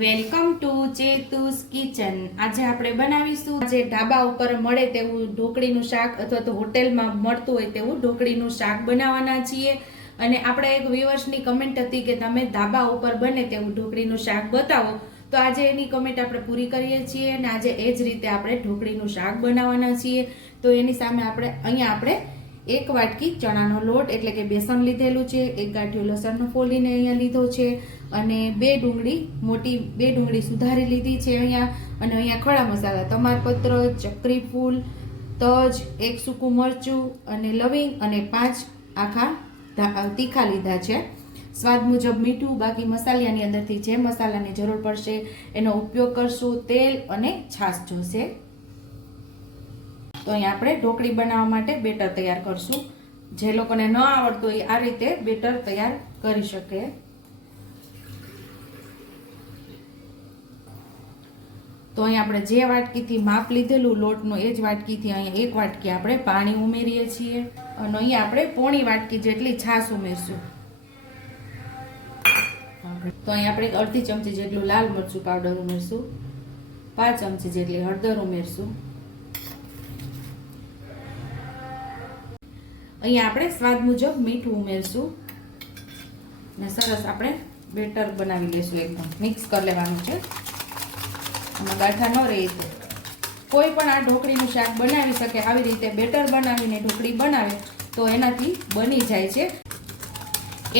Welcome to ચેતુસ kitchen. આજે આપણે બનાવીશું જે ઢાબા ઉપર મળે તેવું ઢોકળીનું શાક અથવા તો હોટેલમાં મળતું હોય તેવું ઢોકળીનું શાક બનાવવાના છીએ. અને આપણે એક વ્યુઅર્સની કમેન્ટ હતી કે તમે ધાબા ઉપર બને તેવું ઢોકળીનું શાક બતાવો. તો આજે એની કમેન્ટ આપણે પૂરી કરીએ છીએ અને આજે એ જ રીતે આપણે ઢોકળીનું શાક બનાવવાના છીએ. તો એની સામે આપણે, અહીંયા આપણે એક વાટકી ચણાનો લોટ એટલે કે બેસન લીધેલું છે, એક ગાંઠિયું લસણનો ફોલીને અહીંયા લીધો છે. અને બે ડુંગળી, મોટી બે ડુંગળી સુધારી લીધી છે અહીંયા, અને અહીંયા ખડા મસાલા, તમારપત્ર, ચક્રી ફૂલ, તજ, એક સૂકું મરચું અને લવિંગ અને પાંચ આખા તીખા લીધા છે. સ્વાદ મુજબ મીઠું, બાકી મસાલિયાની અંદરથી જે મસાલાની જરૂર પડશે એનો ઉપયોગ કરશું તેલ અને છાશ જોશે. તો અહીંયા આપણે ઢોકળી બનાવવા માટે બેટર તૈયાર કરશું. જે લોકોને ન આવડતું હોય આ રીતે બેટર તૈયાર કરી શકે. તો અહીંયા આપણે જે વાટકીથી માપ લીધેલું, લોટનું એ જ વાટકીથી અહીંયા એક વાટકી આપણે પાણી ઉમેરીએ છીએ. અને અહીંયા આપણે પોણી વાટકી જેટલી છાશ ઉમેરશું. તો અહીંયા આપણે અડધી ચમચી જેટલું લાલ મરચું પાવડર ઉમેરશું. પાંચ ચમચી જેટલી હળદર ઉમેરશું. અહીંયા આપણે સ્વાદ મુજબ મીઠું ઉમેરશું. ને સરસ આપણે બેટર બનાવી લેશું એકદમ. મિક્સ કરી લેવાનું છે. આમાં ગાંઠા ન રહે તો કોઈ પણ આ ઢોકળીનું શાક બનાવી શકે, આવી રીતે બેટર બનાવીને ઢોકળી બનાવે, તો એનાથી બની જાય છે.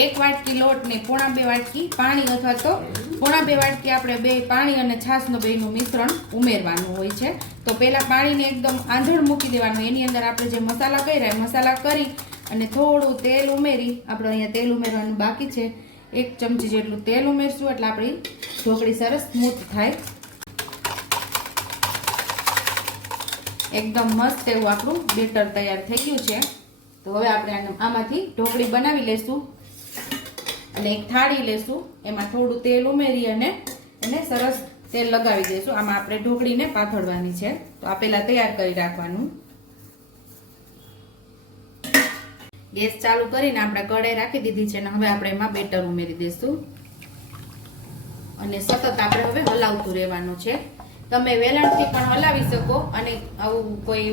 એક વાટકી લોટને પોણા બે વાટકી પાણી અથવા તો પોણા બે વાટકી આપણે બે પાણી અને છાશનો બેનું મિશ્રણ ઉમેરવાનું હોય છે. તો પહેલાં પાણીને એકદમ આંધણ મૂકી દેવાનું. એની અંદર આપણે જે મસાલા કર્યા મસાલા કરી અને થોડું તેલ ઉમેરી, આપણે અહીંયા તેલ ઉમેરવાનું બાકી છે. એક ચમચી જેટલું તેલ ઉમેરશું એટલે આપણી ઢોકળી સરસ સ્મૂથ થાય. એકદમ મસ્ત એવું આપણું બેટર તૈયાર થઈ ગયું છે. તો હવે આપણે આમાંથી ઢોકળી બનાવી લેશું અને એક થાળી લેશું. એમાં થોડું તેલ ઉમેરી અને એને સરસ તેલ લગાવી દઈશું. આમાં આપણે ઢોકળીને પાથરવાની છે. તો આ પહેલાં તૈયાર કરી રાખવાનું. ગેસ ચાલુ કરીને આપણે કઢાઈ રાખી દીધી છે અને હવે આપણે એમાં બેટર ઉમેરી દઈશું. અને સતત આપણે હવે હલાવતું રહેવાનું છે. તમે વેલણથી પણ હલાવી શકો અને આવું કોઈ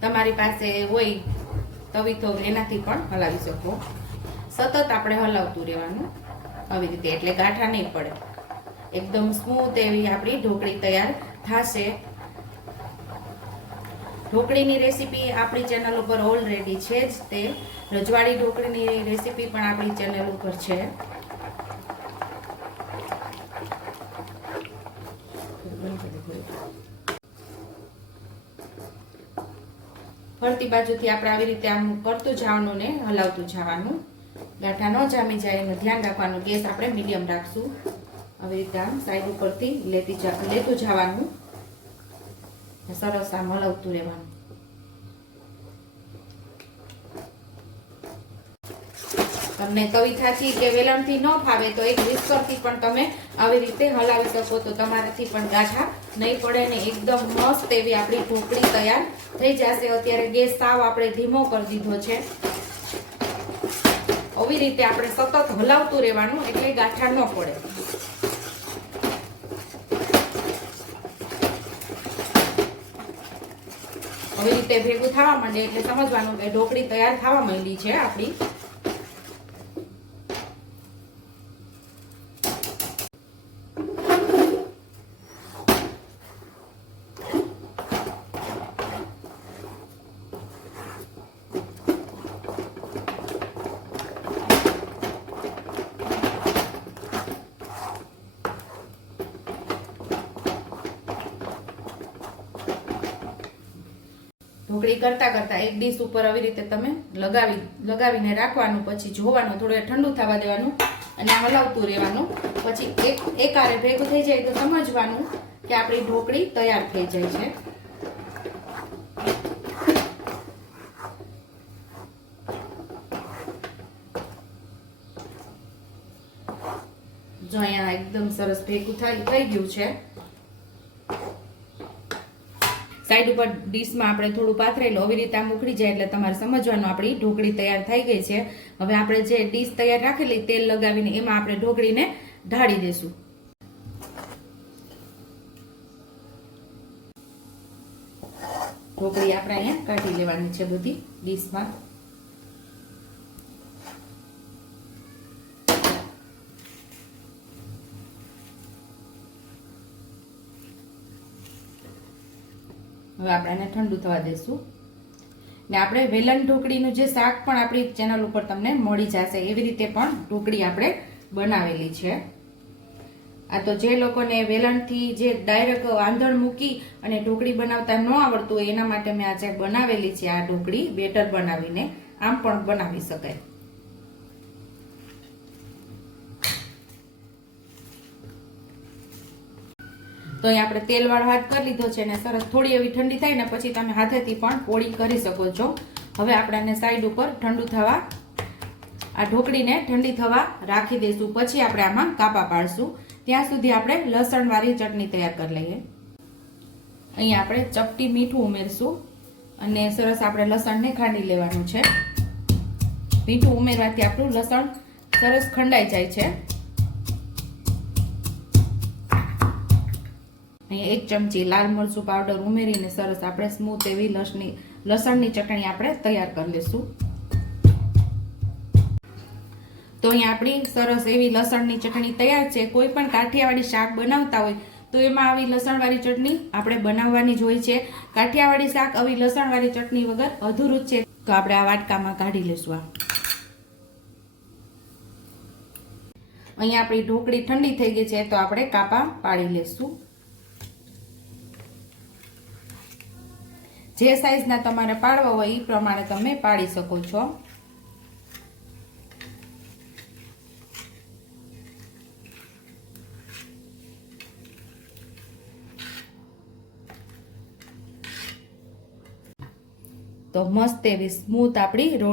તમારી પાસે હોય તવી તો એનાથી પણ હલાવી શકો. સતત આપણે હલાવતું રહેવાનું આવી રીતે, એટલે ગાંઠા નહીં પડે. એકદમ સ્મૂથ એવી આપણી ઢોકળી તૈયાર થશે. ઢોકળીની રેસીપી આપણી ચેનલ ઉપર ઓલરેડી છે જ તે. રજવાડી ઢોકળીની રેસીપી પણ આપણી ચેનલ ઉપર છે. ફરતી બાજુથી આપણે આવી રીતે આમ કરતું જવાનું ને હલાવતું જવાનું. ગાંઠા ન જામી જાય એનું ધ્યાન રાખવાનું. ગેસ આપણે મીડિયમ રાખશું. આવી રીતે આમ સાઈડ ઉપરથી લેતી લેતું જવાનું. સરસ આમ હલાવતું રહેવાનું. તમને કવિતાથી કે વેલણથી ન ફાવે તો એક વિસ્તરથી પણ તમે આવી રીતે હલાવી શકો તો તમારાથી પણ ગાંઠા નહીં પડે ને એકદમ મસ્ત એવી આપણી ઢોકળી તૈયાર થઈ જશે. અત્યારે ગેસ સાવ આપણે ધીમો કરી દીધો છે. આવી રીતે આપણે સતત હલાવતું રહેવાનું એટલે ગાંઠા ન પડે. આવી રીતે ભેગું થવા માંડે એટલે સમજવાનું કે ઢોકળી તૈયાર થવા માંડી છે આપણી. ઢોકળી કરતા કરતા એક ડીશ ઉપર આવી રીતે તમે લગાવી, લગાવીને રાખવાનું, પછી જોવાનું, થોડું ઠંડુ થવા દેવાનું અને હલાવતું રહેવાનું. પછી એક એકારે ભેગું થઈ જાય તો સમજવાનું કે આપણી ઢોકળી તૈયાર થઈ જાય છે. જો અહીંયા એકદમ સરસ ભેગું થઈ થઈ ગયું છે. સાઈડ ઉપર ડીશમાં આપણે થોડું પાથરેલું, આવી રીતે આમ ઉકળી જાય એટલે તમારે સમજવાનું, આપણી ઢોકળી તૈયાર થઈ ગઈ છે. હવે આપણે જે ડીશ તૈયાર રાખેલી, તેલ લગાવીને એમાં આપણે ઢોકળીને ઢાળી દઈશું. ઢોકળી આપણે અહીંયા કાઢી લેવાની છે બધી ડીશમાં. હવે આપણે એને ઠંડુ થવા દેશું. ને આપણે વેલણ ઢોકળીનું જે શાક પણ આપણી ચેનલ ઉપર તમને મળી જશે, એવી રીતે પણ ઢોકળી આપણે બનાવેલી છે. આ તો જે લોકોને વેલણથી જે ડાયરેક્ટ આંધણ મૂકી અને ઢોકળી બનાવતા ન આવડતું એના માટે મેં આજે બનાવેલી છે આ ઢોકળી, બેટર બનાવીને આમ પણ બનાવી શકાય. તો અહીં આપણે તેલવાળો હાથ કરી લીધો છે અને સરસ થોડી એવી ઠંડી થાય ને પછી તમે હાથેથી પણ પોળી કરી શકો છો. હવે આપણે આને સાઈડ ઉપર ઠંડુ થવા, આ ઢોકળીને ઠંડી થવા રાખી દઈશું. પછી આપણે આમાં કાપા પાડશું. ત્યાં સુધી આપણે લસણવાળી ચટણી તૈયાર કરી લઈએ. અહીં આપણે ચપટી મીઠું ઉમેરશું અને સરસ આપણે લસણને ખાંડી લેવાનું છે. મીઠું ઉમેરવાથી આપણું લસણ સરસ ખંડાઈ જાય છે. અહીંયા એક ચમચી લાલ મરચું પાવડર ઉમેરીને સરસ આપણે સ્મૂથ એવી લસણની લસણની ચટણી આપણે તૈયાર કરી લઈશું તો અહીંયા આપણી સરસ એવી લસણની ચટણી તૈયાર છે. કોઈ પણ કાઠિયાવાડી શાક બનાવતા હોય તો એમાં આવી લસણવાળી ચટણી આપણે બનાવવાની જ હોય છે. કાઠિયાવાડી શાક આવી લસણવાળી ચટણી વગર અધૂરું જ છે. તો આપણે આ વાટકામાં કાઢી લઈશું આ. અહીંયા આપણી ઢોકળી ઠંડી થઈ ગઈ છે તો આપણે કાપા પાડી લઈશું જે સાઈઝના તમારે પાડવા હોય એ પ્રમાણે તમે પાડી શકો છો. તો મસ્ત એવી સ્મૂથ આપણી રો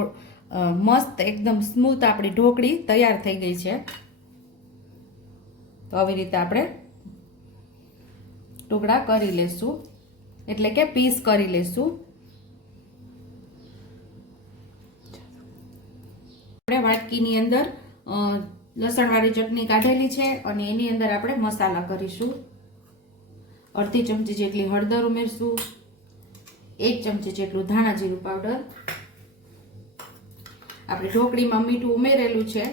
મસ્ત એકદમ સ્મૂથ આપણી ઢોકળી તૈયાર થઈ ગઈ છે. તો આવી રીતે આપણે ટુકડા કરી લેશું. એટલે કે પીસ કરી લેશું. આપણે વાટકીની અંદર લસણવાળી ચટણી કાઢેલી છે અને એની અંદર આપણે મસાલા કરીશું. અડધી ચમચી જેટલી હળદર ઉમેરશું. એક ચમચી જેટલું ધાણા જીરું પાવડર. આપણે ઢોકળીમાં મીઠું ઉમેરેલું છે.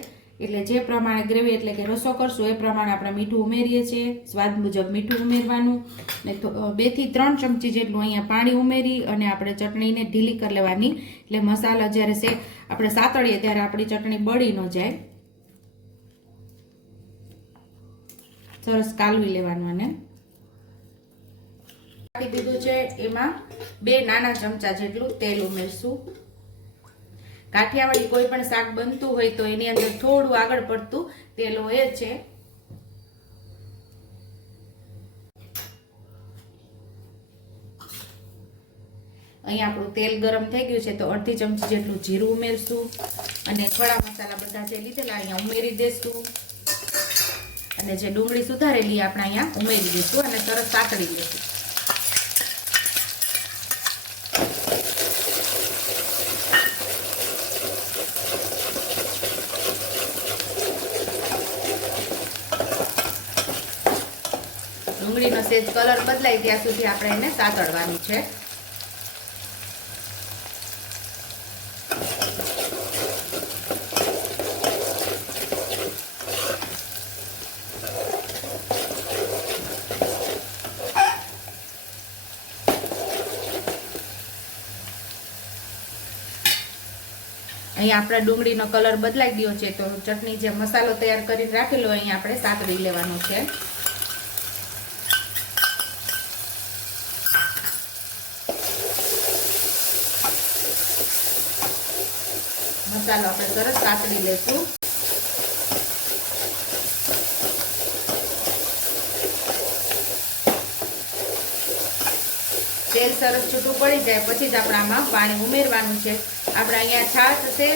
એટલે જે પ્રમાણે ગ્રેવી એટલે કે રસો કરશું, એ પ્રમાણે આપણે મીઠું ઉમેરીએ છીએ. સ્વાદ મુજબ મીઠું ઉમેરવાનું. ને બેથી ત્રણ ચમચી જેટલું અહીંયા પાણી ઉમેરી અને આપણે ચટણીને ઢીલી કરી લેવાની. એટલે મસાલા જ્યારે સે, આપણે સાતળીએ ત્યારે આપણી ચટણી બળી ન જાય. સરસ કાલવી લેવાનું અને દીધું છે એમાં બે નાના ચમચા જેટલું તેલ ઉમેરશું. કાઠિયાવાડી કોઈ પણ શાક બનતું હોય તો એની અંદર થોડું આગળ પડતું તેલ હોય છે. અહીંયા આપણું તેલ ગરમ થઈ ગયું છે તો અડધી ચમચી જેટલું જીરું ઉમેરશું અને ખડા મસાલા બધા જે લીધેલા અહીંયા ઉમેરી દેશું. અને જે ડુંગળી સુધારેલી આપણે અહીંયા ઉમેરી દઈશું અને સરસ સાતળી લઈશું સેજ કલર બદલાય ત્યાં સુધી આપણે એને સાતળવાનું છે. અહીંયા આપણા ડુંગળીનો કલર બદલાઈ ગયો છે, તો ચટણી જે મસાલો તૈયાર કરીને રાખેલો અહીંયા આપણે સાતળી લેવાનો છે. મસાલો આપણે સરસ સાતળી લેશું. તેલ સરસ છૂટું પડી જાય, પછી જ આપણે આમાં પાણી ઉમેરવાનું છે. આપણે અહીંયા છાશ, સેજ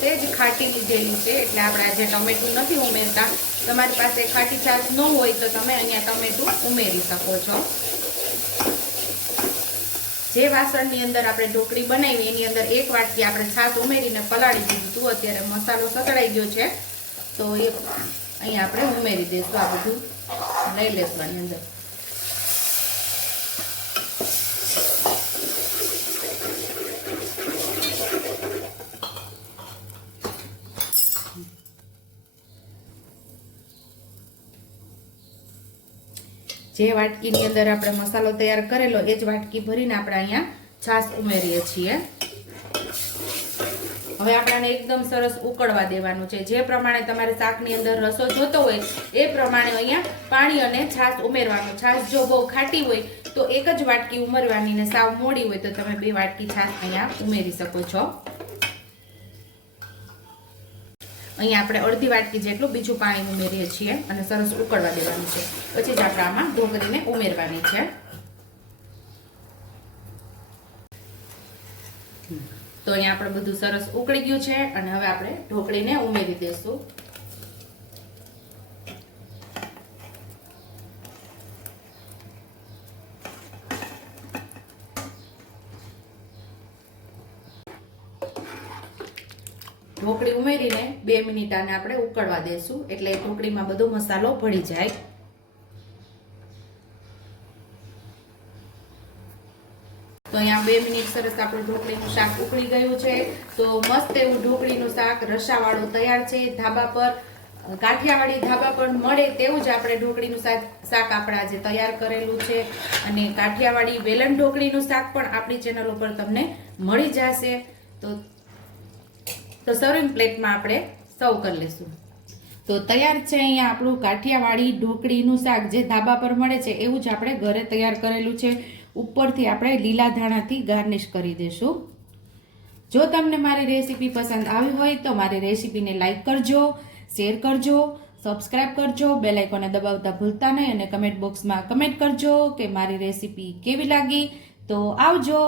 સેજ ખાટી લીધેલી છે, એટલે આપણે આજે ટમેટું નથી ઉમેરતા. તમારી પાસે ખાટી છાશ ન હોય તો તમે અહીંયા ટમેટું ઉમેરી શકો છો. જે વાસણની અંદર આપણે ઢોકળી બનાવી, એની અંદર એક વાટકી આપણે છાશ ઉમેરીને પલાળી દીધું હતું અત્યારે મસાલો સતળાઈ ગયો છે. તો એ અહીંયા આપણે ઉમેરી દઈશું આ બધું. લઈ લેશું આની અંદર. જે વાટકીની અંદર આપણે મસાલો તૈયાર કરેલો, એ જ વાટકી ભરીને આપણે અહીંયા છાશ ઉમેરીએ છીએ. હવે આપણાને એકદમ સરસ ઉકળવા દેવાનું છે. જે પ્રમાણે તમારે શાકની અંદર રસો જોતો હોય, એ પ્રમાણે અહીંયા પાણી અને છાશ ઉમેરવાનું. છાશ જો બહુ ખાટી હોય, તો એક જ વાટકી ઉમેરવાની ને સાવ મોડી હોય, તો તમે બે વાટકી છાશ અહીંયા ઉમેરી શકો છો. અહીંયા આપણે અડધી વાટકી જેટલું બીજું પાણી ઉમેરીએ છીએ અને સરસ ઉકળવા દેવાનું છે. પછી જ આપણે આમાં ઢોકળીને ઉમેરવાની છે. તો અહીંયા આપણે બધું સરસ ઉકળી ગયું છે અને હવે આપણે ઢોકળીને ઉમેરી દઈશું ઢોકળી ઉમેરીને બે મિનિટ આને આપણે ઉકળવા દેશું. એટલે ઢોકળીમાં બધો મસાલો ભળી જાય. તો અહીંયા બે મિનિટ સરસ આપણું ઢોકળીનું શાક ઉકળી ગયું છે. તો મસ્ત એવું ઢોકળીનું શાક રસાવાળું તૈયાર છે. ધાબા પર કાઠિયાવાડી ધાબા પર મળે તેવું જ આપણે ઢોકળીનું શાક શાક આપણે આજે તૈયાર કરેલું છે. અને કાઠિયાવાડી વેલણ ઢોકળીનું શાક પણ આપણી ચેનલ ઉપર તમને મળી જશે. તો તો સર્વિંગ પ્લેટમાં આપણે સર્વ કરી લઈશું. તો તૈયાર છે અહીંયા આપણું કાઠિયાવાડી ઢોકળીનું શાક જે ધાબા પર મળે છે, એવું જ આપણે ઘરે તૈયાર કરેલું છે. ઉપરથી આપણે લીલા ધાણાથી ગાર્નિશ કરી દઈશું. જો તમને મારી રેસીપી પસંદ આવી હોય તો મારી રેસીપીને લાઇક કરજો, શેર કરજો, સબસ્ક્રાઇબ કરજો, બેલ દબાવતા ભૂલતા નહીં અને કમેન્ટ બોક્સમાં કમેન્ટ કરજો કે મારી રેસીપી કેવી લાગી. તો આવજો.